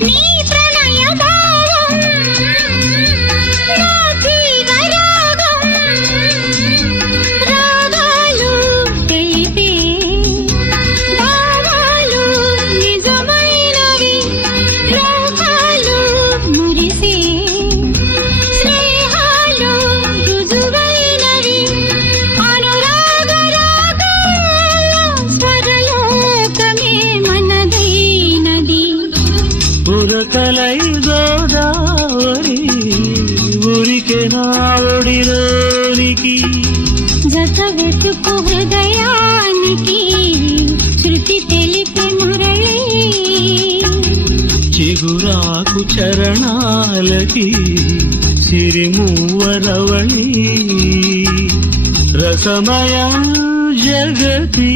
నీ ప్రణయ భావం నా జీవరాగం రాగాలు తెలిపే భావాలు నిజమైనవి లోకాలు మురిసే స్నేహాలు రుజువైనవి అనురాగ రాగాల స్వరలోకమే మనదైనది ఉరకలై గోదావరి ఊరికే నా ఒడిలోనికి జత వెతుకు హృదయానికి శృతి తెలిపే మురళి చిగురాకు చరణాలకి సిరిమూవరవళి రసమయ జగతి